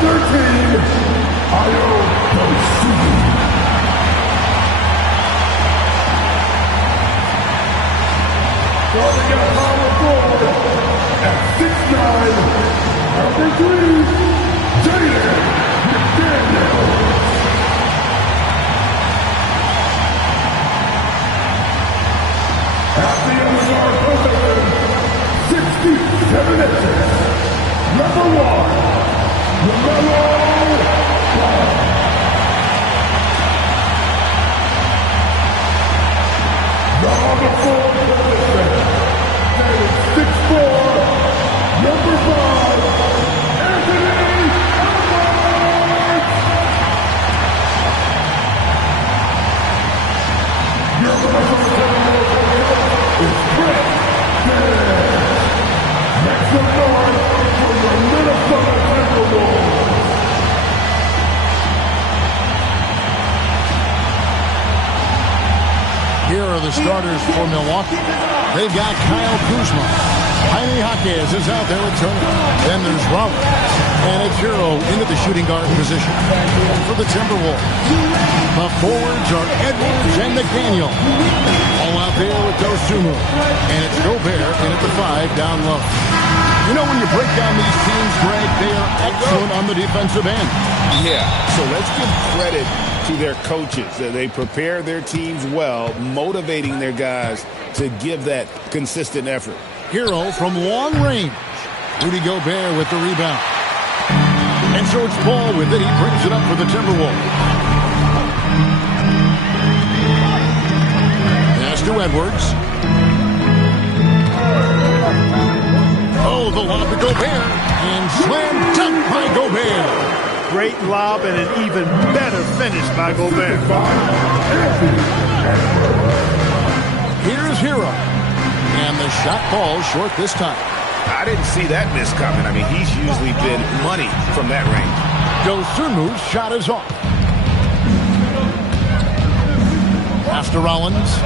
their team, starting at power forward at 6'9", number 3, Jaden McDaniel. At the end of our position, 67 inches, number 1, LaMelo Ball. Now on the 4th position, standing 6'4", number 5, Anthony Edwards. Your Minnesota is Brett Davis. Make some noise for the Minnesota Timberwolves. Here are the starters for Milwaukee. They've got Kyle Kuzma. Jaime Jaquez is out there with Turner. Then there's Rollins. And it's Hero into the shooting guard position for the Timberwolves. The forwards are Edwards and McDaniel. All out there with Dosunmu. And it's Gobert in at the 5 down low. You know, when you break down these teams, Greg, they are excellent on the defensive end. Yeah, so let's give credit to their coaches. They prepare their teams well, motivating their guys to give that consistent effort. Hero from long range. Rudy Gobert with the rebound. And so it's Paul with it. He brings it up for the Timberwolves. Pass to Edwards. Oh, the lob to Gobert. And slam dunk by Gobert. Great lob and an even better finish by Gobert. Here's Hero. And the shot falls short this time. I didn't see that miss coming. I mean, he's usually been money from that range. Dosunmu's shot is off. Pass to Rollins.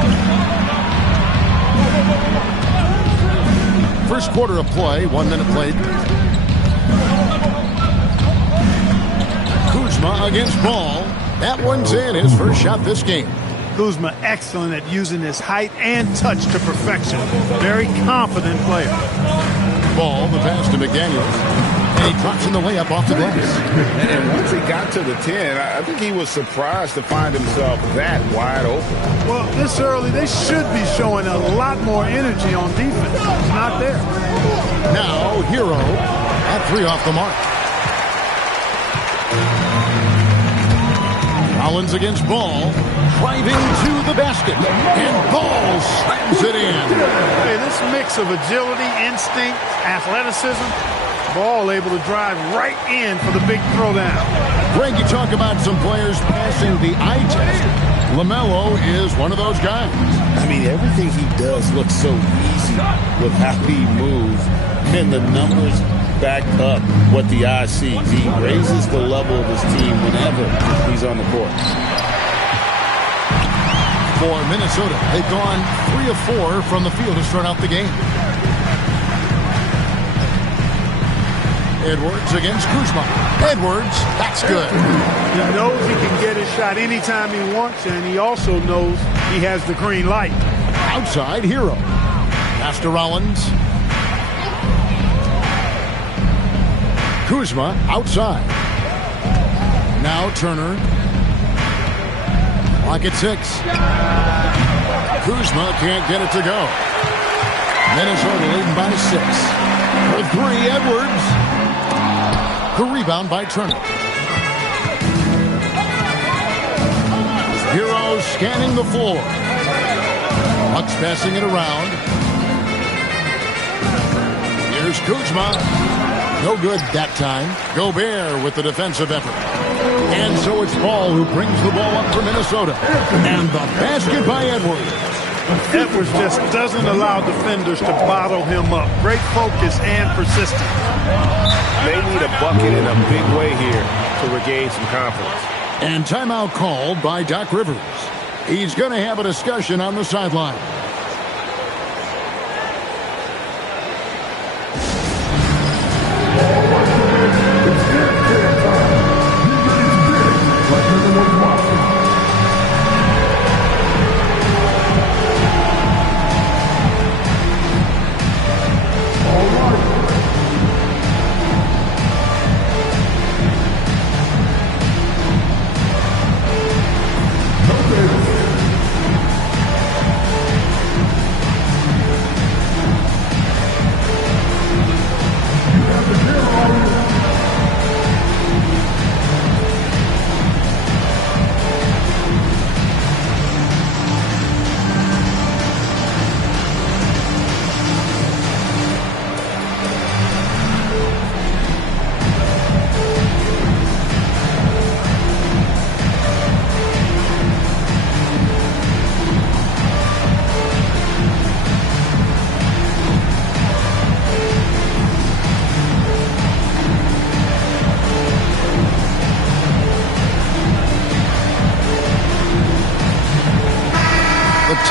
First quarter of play, 1 minute played. Kuzma against Ball. That one's in, his first shot this game. Kuzma excellent at using his height and touch to perfection. Very confident player. Ball, the pass to McDaniels. And he drops in the layup off the glass. And once he got to the 10, I think he was surprised to find himself that wide open. Well, this early, they should be showing a lot more energy on defense. It's not there. Now, Hero at 3 off the mark. Rollins against Ball, driving to the basket, and Ball slams it in. Hey, this mix of agility, instinct, athleticism, Ball able to drive right in for the big throwdown. Greg, you talk about some players passing the eye test. LaMelo is one of those guys. I mean, everything he does looks so easy with how he moves, and the numbers back up what the eye sees. He raises the level of his team whenever he's on the court. For Minnesota, they've gone 3 of 4 from the field to start out the game. Edwards against Kuzma. Edwards, that's good. He knows he can get his shot anytime he wants, and he also knows he has the green light. Outside, Hero. Pass to Rollins. Kuzma outside. Now Turner. Clock at 6. Kuzma can't get it to go. Minnesota leading by 6. For 3, Edwards. The rebound by Turner. Hero scanning the floor. Bucks passing it around. Here's Kuzma. No good that time. Gobert with the defensive effort. And so it's Ball who brings the ball up for Minnesota. And the basket by Edwards. Edwards just doesn't allow defenders to bottle him up. Great focus and persistence. They need a bucket in a big way here to regain some confidence. And timeout called by Doc Rivers. He's going to have a discussion on the sideline. It's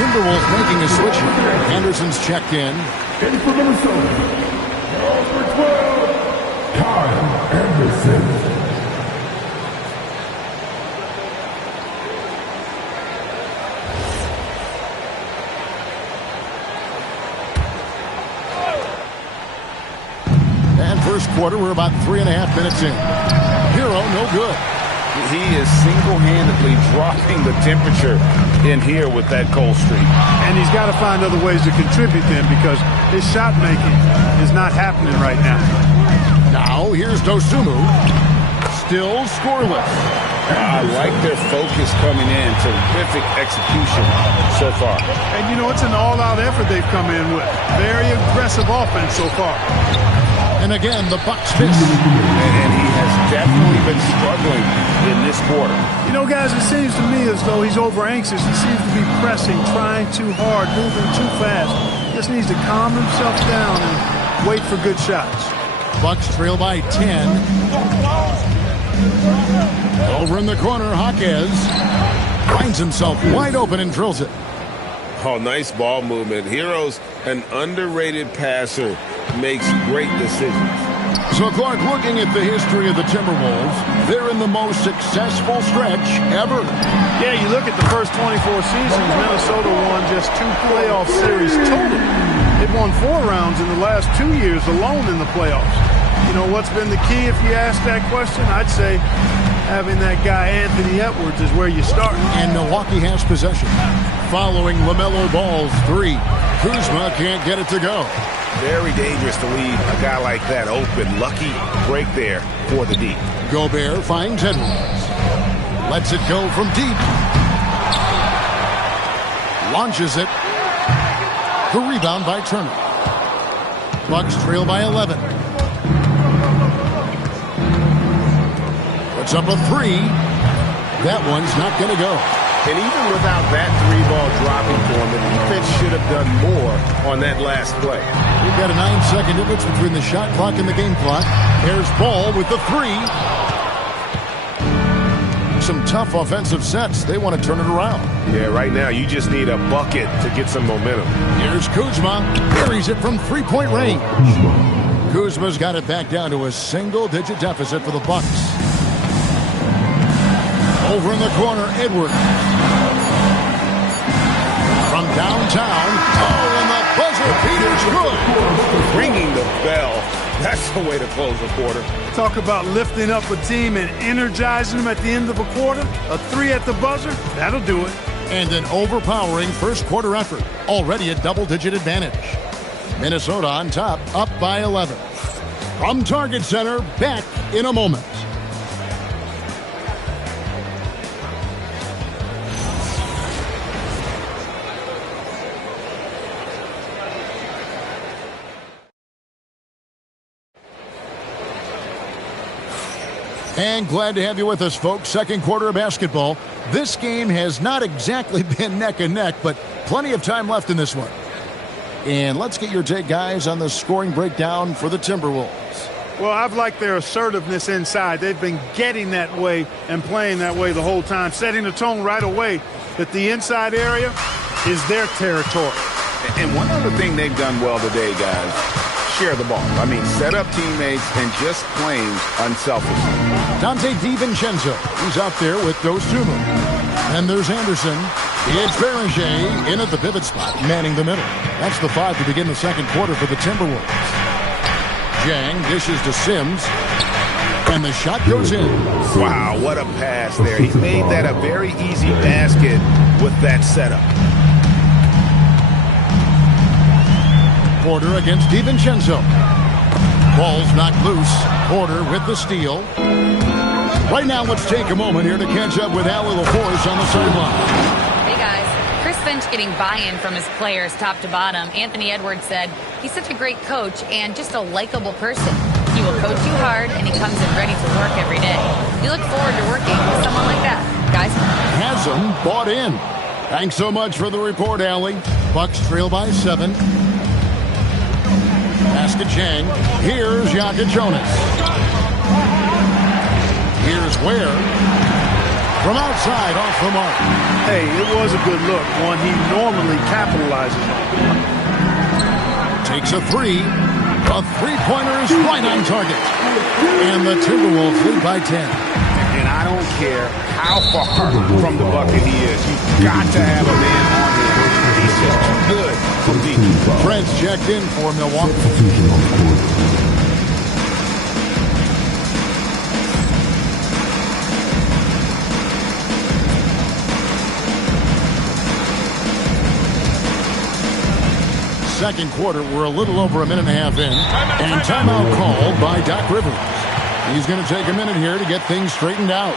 Timberwolves making a switch here. Anderson's checked in. In for Minnesota, number 12, Kyle Anderson. First quarter, we're about 3.5 minutes in. Hero, no good. He is single-handedly dropping the temperature in here with that cold streak. And he's got to find other ways to contribute then, because his shot making is not happening right now. Now, here's Dosunmu. Still scoreless. I like their focus coming in. Terrific execution so far. And, you know, it's an all-out effort they've come in with. Very aggressive offense so far. And again, the Bucks miss. And he has definitely been struggling in this quarter. You know, guys, it seems to me as though he's over-anxious. He seems to be pressing, trying too hard, moving too fast. Just needs to calm himself down and wait for good shots. Bucks trail by 10. Over in the corner, Jaquez finds himself wide open and drills it. Oh, nice ball movement. Hero's an underrated passer. Makes great decisions. So, Clark, looking at the history of the Timberwolves, they're in the most successful stretch ever. Yeah, you look at the first 24 seasons, Minnesota won just 2 playoff series total. They've won 4 rounds in the last 2 years alone in the playoffs. You know, what's been the key if you ask that question? I'd say having that guy Anthony Edwards is where you start. And Milwaukee has possession. Following LaMelo Ball's 3, Kuzma can't get it to go. Very dangerous to leave a guy like that open. Lucky break there for the deep. Gobert finds Edwards. Lets it go from deep. Launches it. The rebound by Turner. Bucks trail by 11. Puts up a 3. That one's not going to go. And even without that 3-ball dropping for him, the defense should have done more on that last play. We've got a 9-second difference between the shot clock and the game clock. There's Ball with the 3. Some tough offensive sets. They want to turn it around. Yeah, right now you just need a bucket to get some momentum. Here's Kuzma. Buries it from 3-point range. Kuzma's got it back down to a single-digit deficit for the Bucks. Over in the corner, Edwards. From downtown. Oh, and the buzzer beater's good. Ringing the bell. That's the way to close a quarter. Talk about lifting up a team and energizing them at the end of a quarter. A 3 at the buzzer, that'll do it. And an overpowering first quarter effort. Already a double-digit advantage. Minnesota on top, up by 11. From Target Center, back in a moment. And glad to have you with us, folks. Second quarter of basketball. This game has not exactly been neck and neck, but plenty of time left in this one. And let's get your take, guys, on the scoring breakdown for the Timberwolves. Well, I've liked their assertiveness inside. They've been getting that way and playing that way the whole time, setting the tone right away that the inside area is their territory. And one other thing they've done well today, guys, share the ball. I mean, set up teammates and just playing unselfishly. Dante DiVincenzo, he's out there with Dosunmu. And there's Anderson. It's Berger in at the pivot spot, manning the middle. That's the 5 to begin the second quarter for the Timberwolves. Jang dishes to Sims. And the shot goes in. Wow, what a pass there. He's made that a very easy basket with that setup. Porter against DiVincenzo. Ball's knocked loose. Porter with the steal. Right now, let's take a moment here to catch up with Allie LaForce on the sideline. Hey, guys. Chris Finch getting buy-in from his players top to bottom. Anthony Edwards said he's such a great coach and just a likable person. He will coach you hard, and he comes in ready to work every day. You look forward to working with someone like that, guys. Hasn't bought in. Thanks so much for the report, Allie. Bucks trail by 7. Basket Jang. Here's Jonas. Here's Ware. from outside off the mark. Hey, it was a good look, one he normally capitalizes on. Takes a three. A three-pointer is right on target. And the Timberwolves lead by 10. And I don't care how far from the bucket he is. You've got to have a man on him. He's just too good from deep. Trent's checked in for Milwaukee. Substitution on the court. Second quarter, we're a little over a minute and a half in. And timeout called by Doc Rivers. He's going to take a minute here to get things straightened out.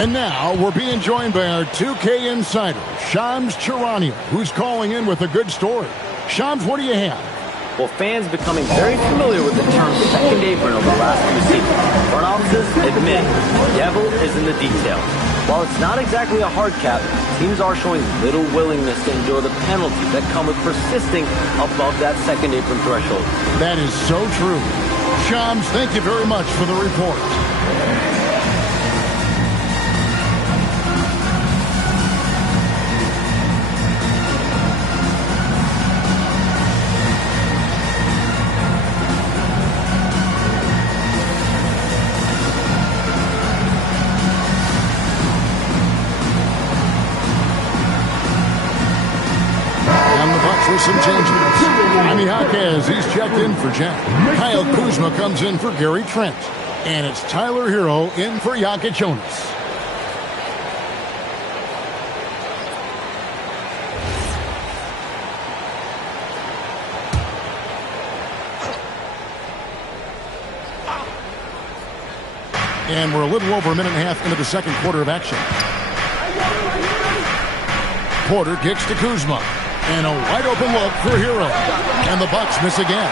And now we're being joined by our 2K insider, Shams Charania, who's calling in with a good story. Shams, what do you have? Well, fans becoming very familiar with the term second apron over the last few seasons. Front offices admit the devil is in the details. While it's not exactly a hard cap, teams are showing little willingness to endure the penalties that come with persisting above that second apron threshold. That is so true. Shams, thank you very much for the report. For some changes. Jaime Jaquez, he's checked in for Jack. Kyle Kuzma comes in for Gary Trent. And it's Tyler Hero in for Jokic Jonas. And we're a little over a minute and a half into the second quarter of action. Porter kicks to Kuzma. And a wide-open look for Hero. And the Bucks miss again.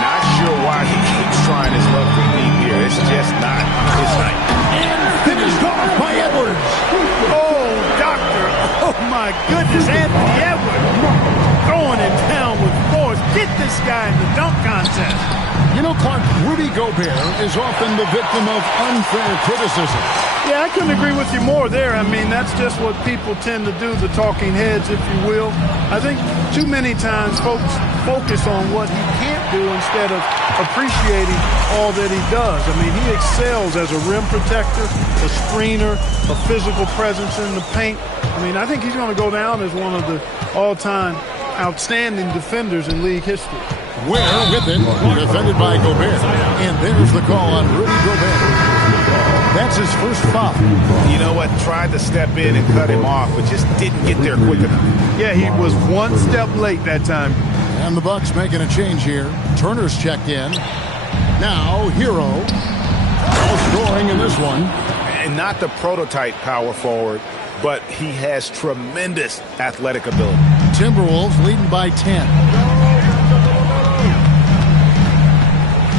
Not sure why he keeps trying his luck from deep here. It's just not his night. And finished off by Edwards. Oh, doctor. Oh, my goodness. Anthony Edwards throwing it down with force. Get this guy in the dunk contest. You know, Clark, Rudy Gobert is often the victim of unfair criticism. Yeah, I couldn't agree with you more there. I mean, that's just what people tend to do, the talking heads, if you will. I think too many times folks focus on what he can't do instead of appreciating all that he does. I mean, he excels as a rim protector, a screener, a physical presence in the paint. I mean, I think he's going to go down as one of the all-time outstanding defenders in league history. Ware with it, defended by Gobert. And there's the call on Rudy Gobert. That's his first foul. You know what? Tried to step in and cut him off, but just didn't get there quick enough. Yeah, he was one step late that time. And the Bucks making a change here. Turner's checked in. Now, Hero. No scoring in this one. And not the prototype power forward, but he has tremendous athletic ability. Timberwolves leading by 10.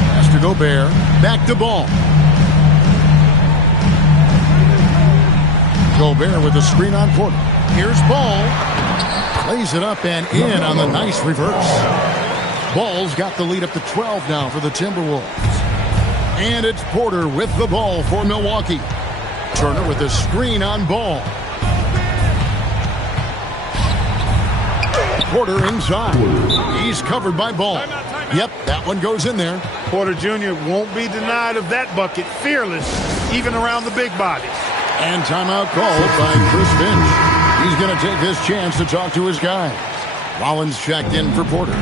Pass to Gobert. Back to Ball. Gobert with the screen on Porter. Here's Ball. Plays it up and in on the nice reverse. Ball's got the lead up to 12 now for the Timberwolves. And it's Porter with the ball for Milwaukee. Turner with the screen on Ball. Porter inside. He's covered by Ball. Yep, that one goes in there. Porter Jr. won't be denied of that bucket. Fearless, even around the big bodies. And timeout called by Chris Finch. He's going to take this chance to talk to his guy. Rollins checked in for Porter.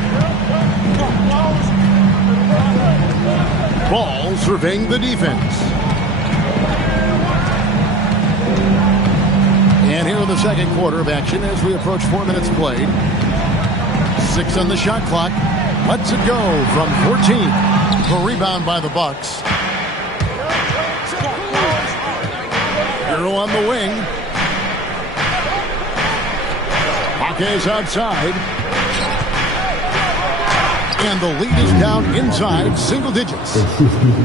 Ball surveying the defense. And here in the second quarter of action as we approach 4 minutes played. 6 on the shot clock. Lets it go from 14. The rebound by the Bucks. Hero on the wing. Jaquez outside. And the lead is down inside single digits.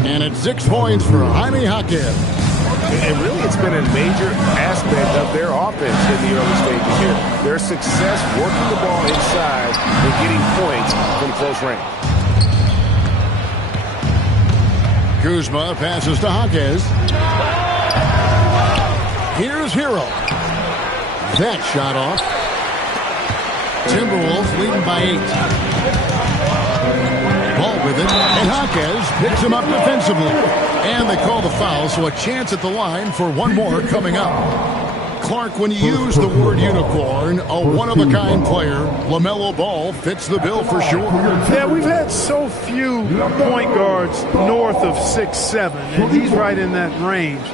And it's 6 points for Jaime Jaquez. And really, it's been a major aspect of their offense in the early stages here. Their success working the ball inside and getting points from close range. Kuzma passes to Jaquez. Here's Hero. That shot off. Timberwolves leading by 8. Ball with it, and Jaquez picks him up defensively. And they call the foul, so a chance at the line for one more coming up. Clark, when you use the word unicorn, a one-of-a-kind player, LaMelo Ball fits the bill for sure. Yeah, we've had so few point guards north of 6'7", and he's right in that range.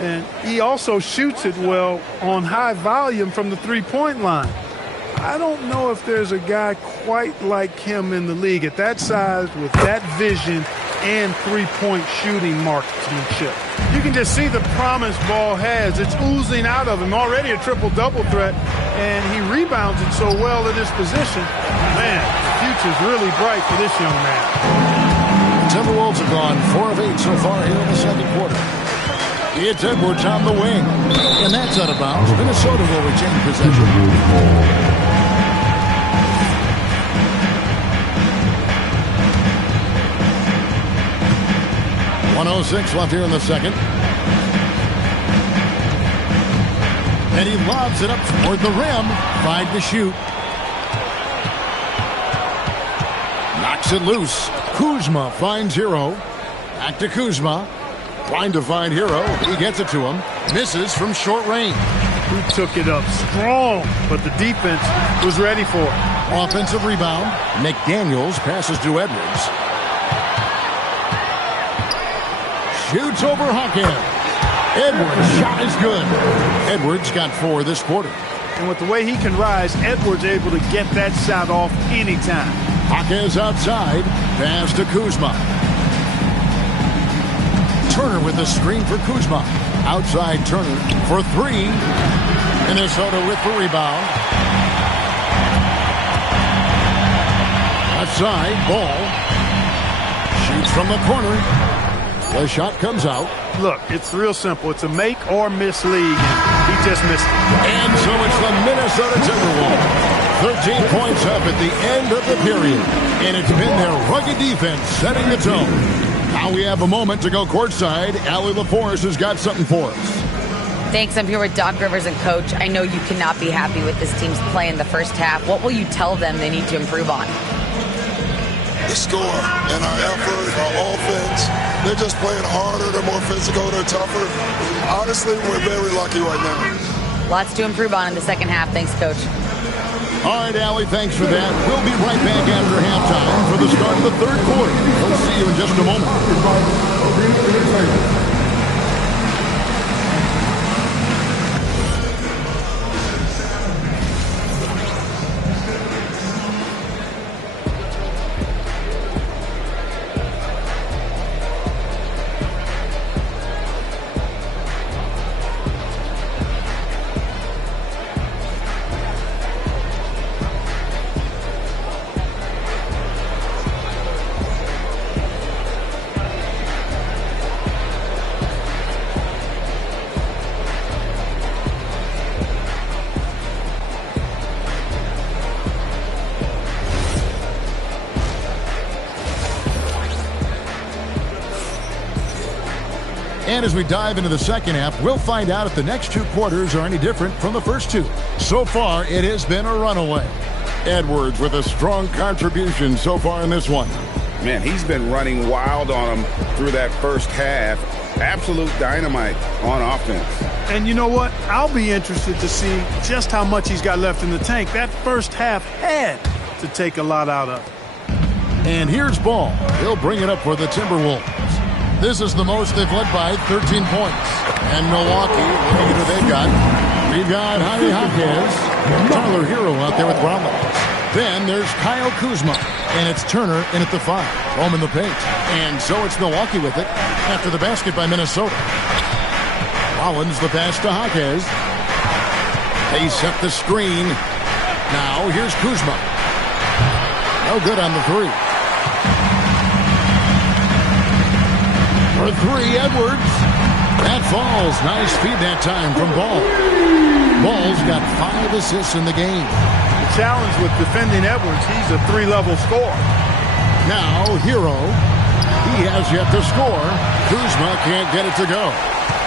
And he also shoots it well on high volume from the three-point line. I don't know if there's a guy quite like him in the league at that size with that vision and three-point shooting marksmanship. You can just see the promise Ball has. It's oozing out of him. Already a triple-double threat, and he rebounds it so well in this position. Man, the future's really bright for this young man. The Timberwolves have gone 4 of 8 so far here in the second quarter. It's Edwards on the wing, and that's out of bounds. Minnesota will retain possession. 1:06 left here in the second. And he lobs it up toward the rim. 5 to shoot. Knocks it loose. Kuzma finds Hero. Back to Kuzma. Trying to find Hero. He gets it to him. Misses from short range. He took it up strong, but the defense was ready for it. Offensive rebound. McDaniels passes to Edwards. Shoots over Hawkins. Edwards' shot is good. Edwards got 4 this quarter. And with the way he can rise, Edwards able to get that shot off anytime. Hawkins outside. Pass to Kuzma. Turner with the screen for Kuzma. Outside Turner for 3. Minnesota with the rebound. Left side, Ball. Shoots from the corner. The shot comes out. Look, it's real simple. It's a make or miss league. He just missed it. And so it's the Minnesota Timberwolves. 13 points up at the end of the period. And it's been their rugged defense setting the tone. Now we have a moment to go courtside. Allie LaForest has got something for us. Thanks. I'm here with Doc Rivers and Coach. I know you cannot be happy with this team's play in the first half. What will you tell them they need to improve on? The score and our effort, our offense. They're just playing harder. They're more physical. They're tougher. Honestly, we're very lucky right now. Lots to improve on in the second half. Thanks, Coach. All right, Allie, thanks for that. We'll be right back after halftime for the start of the third quarter. We'll see you in just a moment. And as we dive into the second half, we'll find out if the next 2 quarters are any different from the first 2. So far, it has been a runaway. Edwards with a strong contribution so far in this one. Man, he's been running wild on him through that first half. Absolute dynamite on offense. And you know what? I'll be interested to see just how much he's got left in the tank. That first half had to take a lot out of. And here's Ball. He'll bring it up for the Timberwolves. This is the most they've led by 13 points. And Milwaukee, looking at who they've got. We've got Jaime Jaquez, Tyler Hero out there with Rollins. Then there's Kyle Kuzma. And it's Turner in at the 5. Home in the paint. And so it's Milwaukee with it after the basket by Minnesota. Rollins the pass to Jaquez. They set the screen. Now here's Kuzma. No good on the 3. For 3, Edwards. That falls. Nice feed that time from Ball. Ball's got 5 assists in the game. The challenge with defending Edwards, he's a 3-level scorer. Now, Hero. He has yet to score. Kuzma can't get it to go.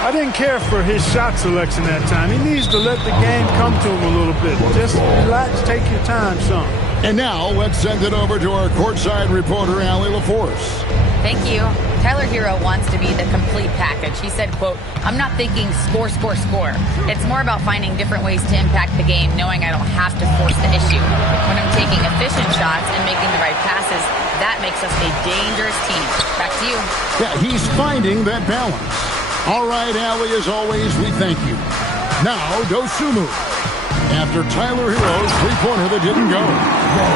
I didn't care for his shot selection that time. He needs to let the game come to him a little bit. Just relax, take your time, son. And now let's send it over to our courtside reporter, Allie LaForce. Thank you. Tyler Hero wants to be the complete package. He said, quote, "I'm not thinking score, score, score. It's more about finding different ways to impact the game, knowing I don't have to force the issue. When I'm taking efficient shots and making the right passes, that makes us a dangerous team." Back to you. Yeah, he's finding that balance. All right, Allie, as always, we thank you. Now, Dosunmu. After Tyler Hero's three-pointer that didn't go.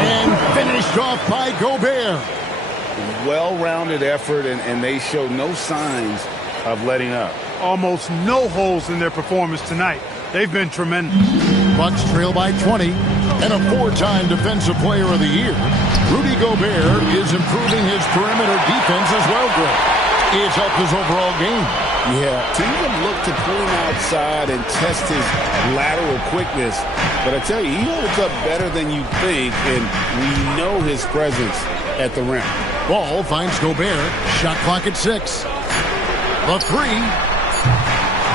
And finished off by Gobert. Well-rounded effort, and they show no signs of letting up. Almost no holes in their performance tonight. They've been tremendous. Bucks trail by 20. And a four-time Defensive Player of the Year, Rudy Gobert is improving his perimeter defense as well, Greg. It's helped his overall game. Yeah, teams have looked to pull him outside and test his lateral quickness. But I tell you, he holds up better than you think, and we know his presence at the rim. Ball finds Gobert. Shot clock at 6. The three.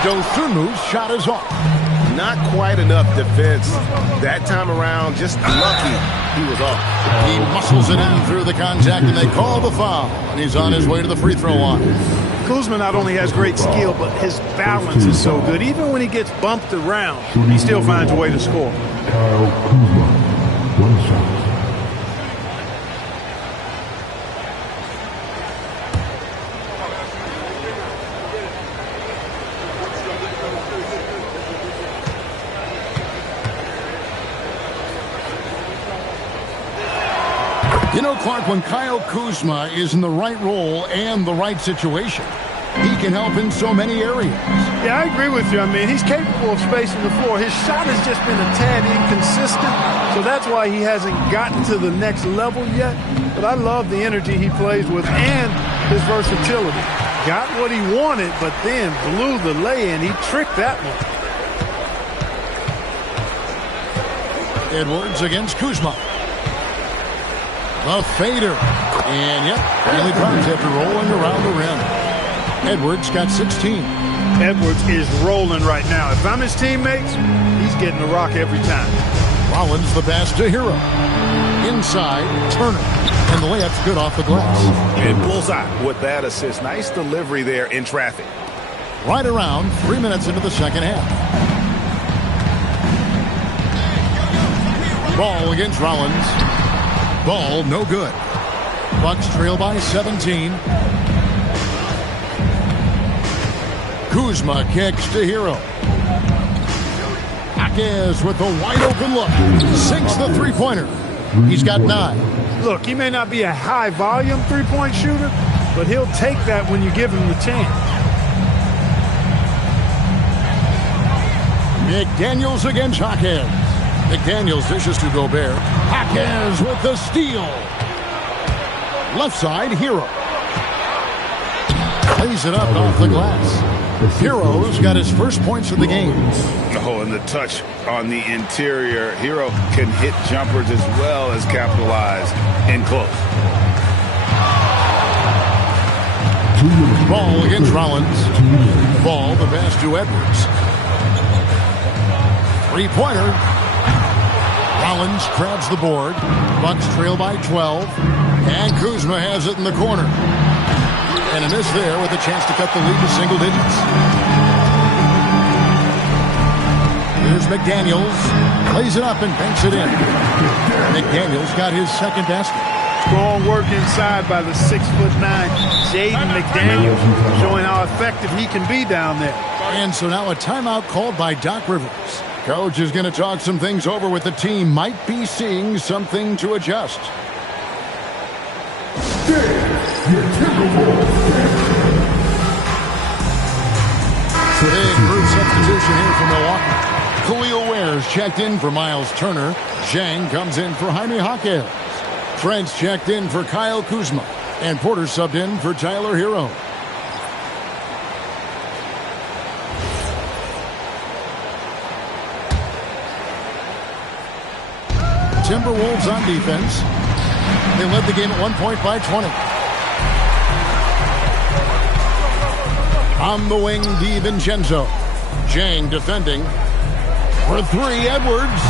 Dosunmu's shot is off. Not quite enough defense that time around. Just lucky he was off. He muscles it in through the contact, and they call the foul. And he's on his way to the free throw line. Kuzma not only has great skill, but his balance is so good. Even when he gets bumped around, he still finds a way to score. Kyle Kuzma, one shot. You know, Clark, when Kyle Kuzma is in the right role and the right situation, he can help in so many areas. Yeah, I agree with you. I mean, he's capable of spacing the floor. His shot has just been a tad inconsistent, so that's why he hasn't gotten to the next level yet. But I love the energy he plays with and his versatility. Got what he wanted, but then blew the lay-in. He tricked that one. Edwards against Kuzma. The fader. And, yep, finally drops after rolling around the rim. Edwards got 16. Edwards is rolling right now. If I'm his teammates, he's getting the rock every time. Rollins the pass to Hero. Inside, Turner. And the layup's good off the glass. And bullseye with that assist. Nice delivery there in traffic. Right around 3 minutes into the second half. Ball against Rollins. Ball no good. Bucks trail by 17. Kuzma kicks to Hero. Jaquez with a wide open look. Sinks the three-pointer. He's got 9. Look, he may not be a high-volume three-point shooter, but he'll take that when you give him the chance. McDaniels against Jaquez. McDaniels dishes to Gobert. Jaquez with the steal. Left side, Hero. Plays it up off the glass. Hero's got his first points of the game. Oh, and the touch on the interior. Hero can hit jumpers as well as capitalize in close. Ball against Rollins. Ball, the pass to Edwards. Three-pointer. Rollins grabs the board. Bucks trail by 12. And Kuzma has it in the corner. And a miss there with a chance to cut the lead to single digits. Here's McDaniels. Plays it up and banks it in. McDaniels got his second basket. Strong work inside by the 6'9" Jaden McDaniels, showing how effective he can be down there. And so now a timeout called by Doc Rivers. Coach is going to talk some things over with the team. Might be seeing something to adjust. Big group substitution here for Milwaukee. Khalil Ware's checked in for Miles Turner. Zhang comes in for Jaime Jaquez. Trent's checked in for Kyle Kuzma. And Porter subbed in for Tyler Hero. Timberwolves on defense. They led the game at 1 point by 20. On the wing, DiVincenzo. Jang defending. For three, Edwards.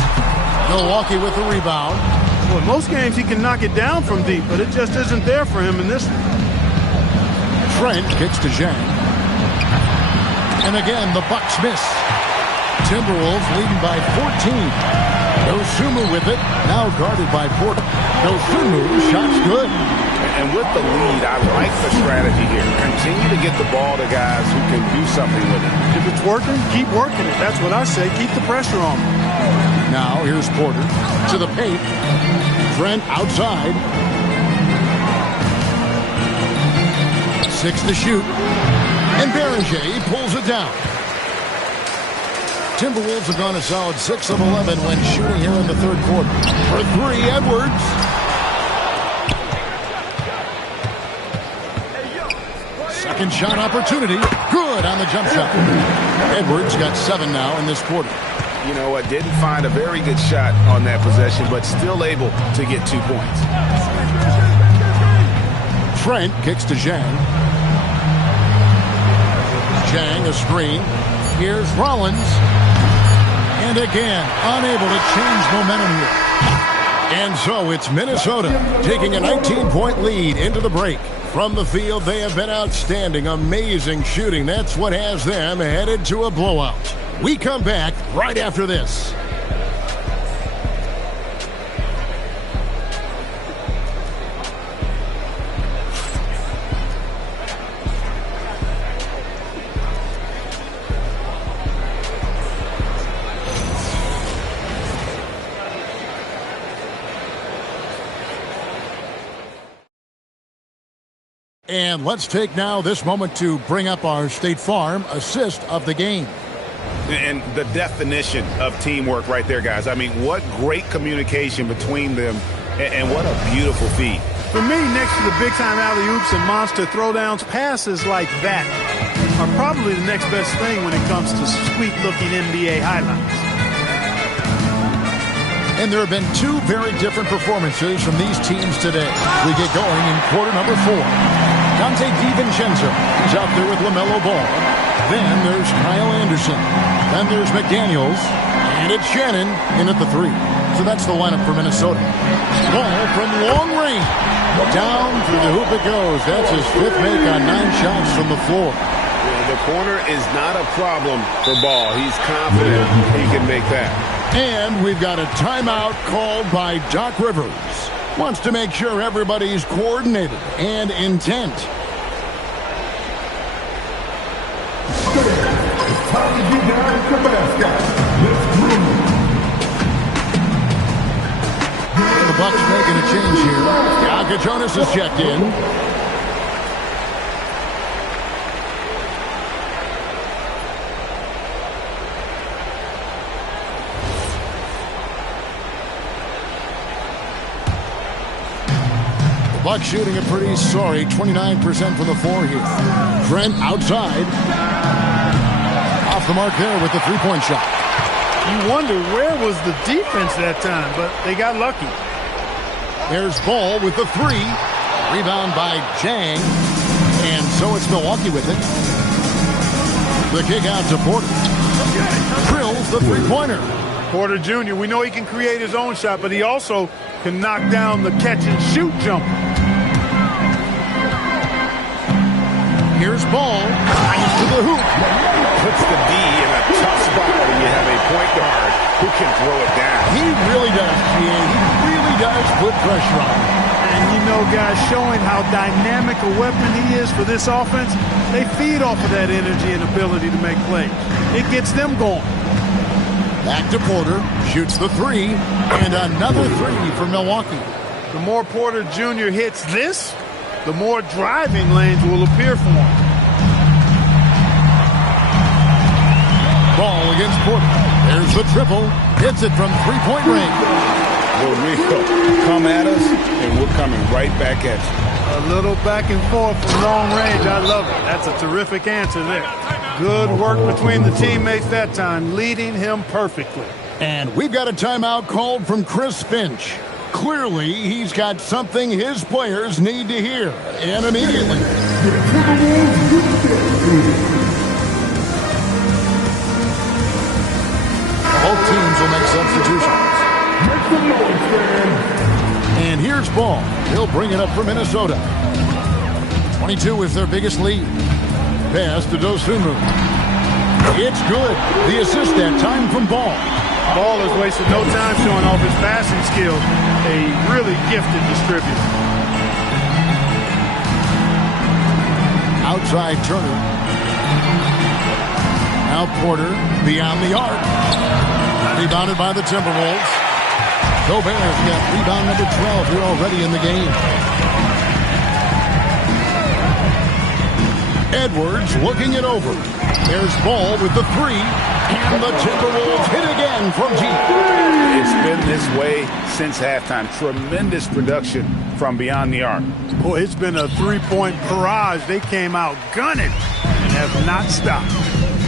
Milwaukee with the rebound. Well, most games he can knock it down from deep, but it just isn't there for him in this one. Trent kicks to Jang. And again, the Bucks miss. Timberwolves leading by 14. Dosunmu with it, now guarded by Porter. Dosunmu, shot's good. And with the lead, I like the strategy here. Continue to get the ball to guys who can do something with it. If it's working, keep working it. That's what I say. Keep the pressure on him. Now, here's Porter to the paint. Trent outside. 6 to shoot. And Beringer pulls it down. Timberwolves have gone a solid 6 of 11 when shooting here in the third quarter. For three, Edwards. Second shot opportunity. Good on the jump shot. Edwards got 7 now in this quarter. You know what? Didn't find a very good shot on that possession, but still able to get 2 points. Trent kicks to Zhang. Zhang, a screen. Here's Rollins. And again, unable to change momentum here. And so it's Minnesota taking a 19-point lead into the break. From the field, they have been outstanding, amazing shooting. That's what has them headed to a blowout. We come back right after this. And let's take now this moment to bring up our State Farm assist of the game. And the definition of teamwork right there, guys. I mean, what great communication between them, and what a beautiful feed. For me, next to the big-time alley-oops and monster throwdowns, passes like that are probably the next best thing when it comes to sweet-looking NBA highlights. And there have been 2 very different performances from these teams today. We get going in quarter number 4. Dante DiVincenzo is out there with LaMelo Ball. Then there's Kyle Anderson. Then there's McDaniels. And it's Shannon in at the 3. So that's the lineup for Minnesota. Ball from long range. Down through the hoop it goes. That's his 5th make on 9 shots from the floor. The corner is not a problem for Ball. He's confident he can make that. And we've got a timeout called by Doc Rivers. Wants to make sure everybody's coordinated and intent. It's time to get down to the basket. Let's groove. The Bucks making a change here. Yaka Jonas is checked in. Bucks shooting a pretty sorry 29% from the floor here. Trent outside. Off the mark there with the 3-point shot. You wonder where was the defense that time, but they got lucky. There's Ball with the 3. Rebound by Jang. And so it's Milwaukee with it. The kick out to Porter. Drills the 3-pointer. Porter Jr., we know he can create his own shot, but he also can knock down the catch-and-shoot jumper. Here's Ball. To the hoop. Puts the D in a tough spot when you have a point guard who can throw it down. He really does, He really does put pressure on. And you know, guys, showing how dynamic a weapon he is for this offense, they feed off of that energy and ability to make plays. It gets them going. Back to Porter, shoots the 3, and another 3 for Milwaukee. The more Porter Jr. hits this, the more driving lanes will appear for him. Ball against Porter. There's the triple. Hits it from 3-point range. Well, Rico, come at us, and we're coming right back at you. A little back and forth from long range. I love it. That's a terrific answer there. Good work between the teammates that time, leading him perfectly. And we've got a timeout called from Chris Finch. Clearly, he's got something his players need to hear, and immediately. He'll bring it up for Minnesota. 22 is their biggest lead. Pass to Dosunmu. It's good. The assist that time from Ball. Ball has wasted no time showing off his passing skills. A really gifted distributor. Outside Turner. Now Porter beyond the arc. Rebounded by the Timberwolves. Gobert's got rebound number 12 here already in the game. Edwards looking it over. There's Ball with the three. And the Timberwolves hit again from deep. It's been this way since halftime. Tremendous production from beyond the arc. Boy, it's been a three-point barrage. They came out gunning and have not stopped.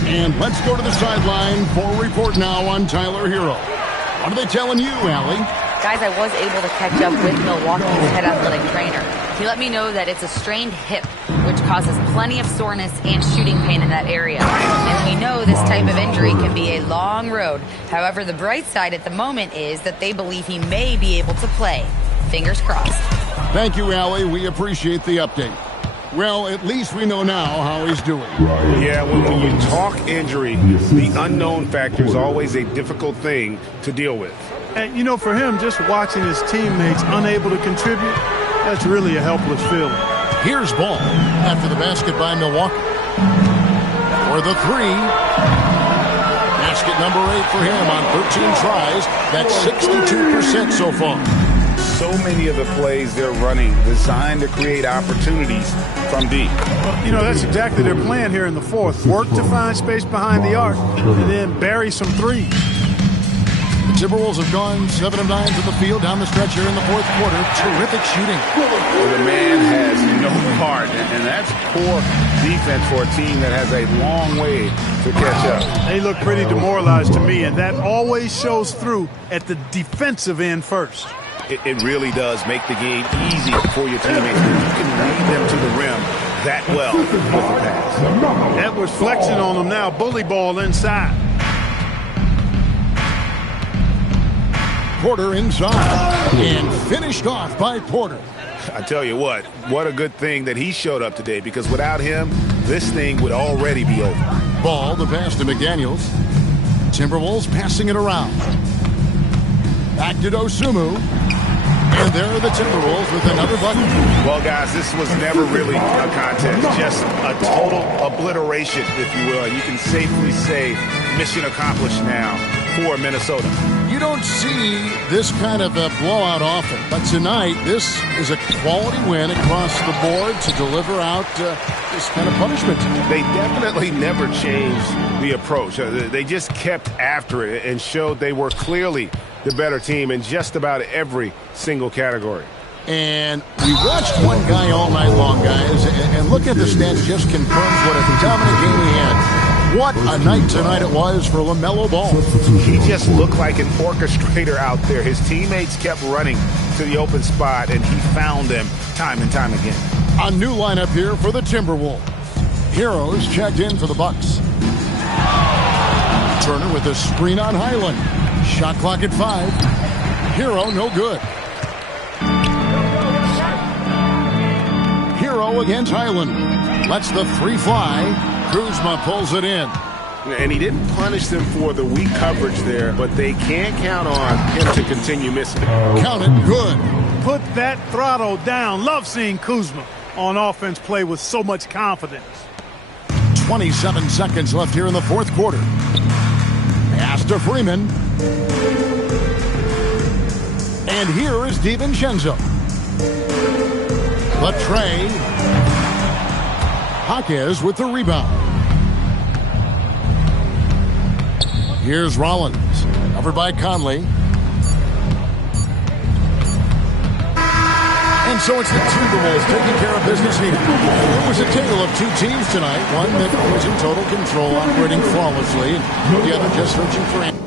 And let's go to the sideline for a report now on Tyler Hero. What are they telling you, Allie? Guys, I was able to catch up with Milwaukee's head athletic trainer. He let me know that it's a strained hip, which causes plenty of soreness and shooting pain in that area. And we know this type of injury can be a long road. However, the bright side at the moment is that they believe he may be able to play. Fingers crossed. Thank you, Allie. We appreciate the update. Well, at least we know now how he's doing. Yeah, when you talk injury, the unknown factor is always a difficult thing to deal with. And, you know, for him, just watching his teammates unable to contribute, that's really a helpless feeling. Here's Ball after the basket by Milwaukee. For the three. Basket number 8 for him on 13 tries. That's 62% so far. So many of the plays they're running designed to create opportunities from deep. Well, you know, that's exactly their plan here in the fourth. Work to find space behind the arc and then bury some threes. The Timberwolves have gone 7 of 9 from the field down the stretch here in the fourth quarter. Terrific shooting. Well, the man has no heart, and that's poor defense for a team that has a long way to catch up. They look pretty demoralized to me, and that always shows through at the defensive end first. It really does make the game easy for your teammates when you can lead them to the rim that well with the pass. Edwards flexing on them now. Bully ball inside. Porter inside and finished off by Porter. I tell you what a good thing that he showed up today, because without him, this thing would already be over. Ball, the pass to McDaniels. Timberwolves passing it around. Back to Dosunmu. And there are the Timberwolves with another bucket. Well, guys, this was never really a contest. Just a total obliteration, if you will. And you can safely say mission accomplished now for Minnesota. You don't see this kind of a blowout often. But tonight, this is a quality win across the board to deliver out this kind of punishment. They definitely never changed the approach. They just kept after it and showed they were clearly the better team in just about every single category. And we watched one guy all night long, guys, and look at the stats, just confirms what a dominant game he had. What a night tonight it was for LaMelo Ball. He just looked like an orchestrator out there. His teammates kept running to the open spot, and he found them time and time again. A new lineup here for the Timberwolves. Heroes checked in for the Bucks. Turner with a screen on Highland. Shot clock at 5. Hero no good. Hero against Highland. Lets the 3 fly. Kuzma pulls it in. And he didn't punish them for the weak coverage there, but they can't count on him to continue missing. Count it, good. Put that throttle down. Love seeing Kuzma on offense play with so much confidence. 27 seconds left here in the fourth quarter. Pass to Freeman. And here is DiVincenzo. Latre. Jaquez with the rebound. Here's Rollins. Covered by Conley. And so it's the Timberwolves taking care of business here. It was a tale of 2 teams tonight. One that was in total control, operating flawlessly, and the other just searching for